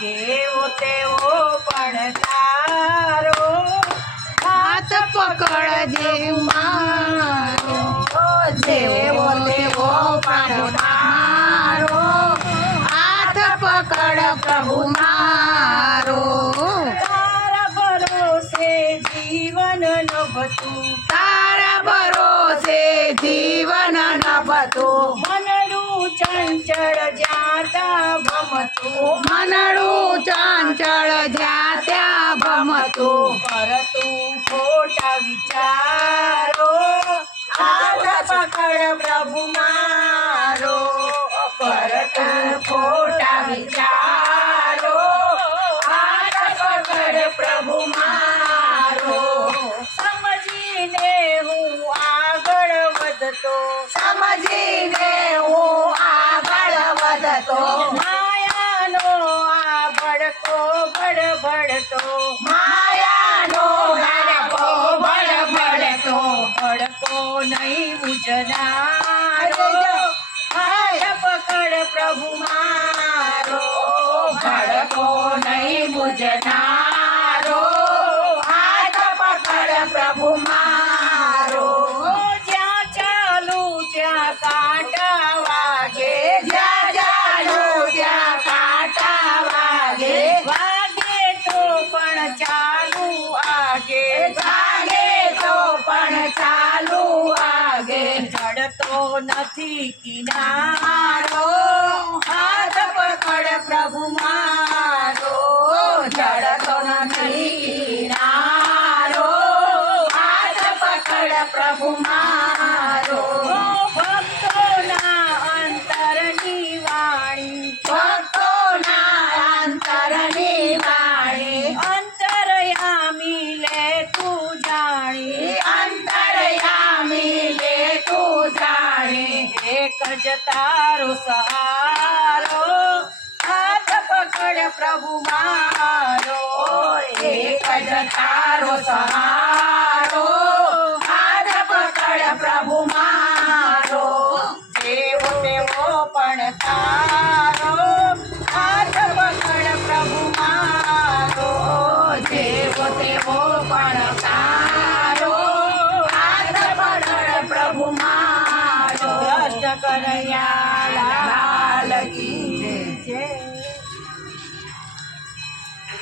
જેવો તેવો પણ તારો હાથ પકડજે મારો, જેવો તેવો પણ મારો હાથ પકડ પ્રભુ મારો. તારા ભરોસે જીવન નભતું, તારા ભરોસે જીવન નભતું, મનડું ચંચળ જાતા ભમતું, મનડું ચંચળ જ્યાં ત્યાં ભમતું, કરતું ખોટા વિચારો હાથ પકડ પ્રભુ મારો, કરતું ખોટા વિચારો હાથ પકડ પ્રભુ મારો. સમજીને હું આગળ વધતો, સમજીને હું આગળ વધતો, માયાનો આ ભડકો ભડભડતો, માયાનો ભડકો ભડભડતો, ભડકો નહીં બુજનારો હાથ પકડ પ્રભુ મારો, ભડકો નહીં બુજનારો હાથ પકડ પ્રભુ મારો. જ્યાં ચાલુ ત્યાં કાંટા વાગે, જ્યાં ચાલું ત્યાં કાંટા વાગે, વાગે તો પણ ચાલુ આગે, વાગે તો પણ ચાલુ આગે, જડતો નથી કિનારો હાથ પકડ પ્રભુ મારો, જડતો નથી કિનારો હાથ પકડ પ્રભુ મારો. ભક્તોના અંતરની વાણી, ભક્તોના અંતરની વાણી, અંતરયામી લે તું જાણી, અંતરયામી લે તું જાણી, એક જ તારો સહારો હાથ પકડ પ્રભુ મારો, એક જ તારો સહારો હાથ પકડ પ્રભુ મારો. જેવો તેવો પણ તારો હાથ પકડ પ્રભુ મારો, જેવો તેવો પણ તારો હાથ પકડ પ્રભુ મારો. કૃષ્ણ કનૈયા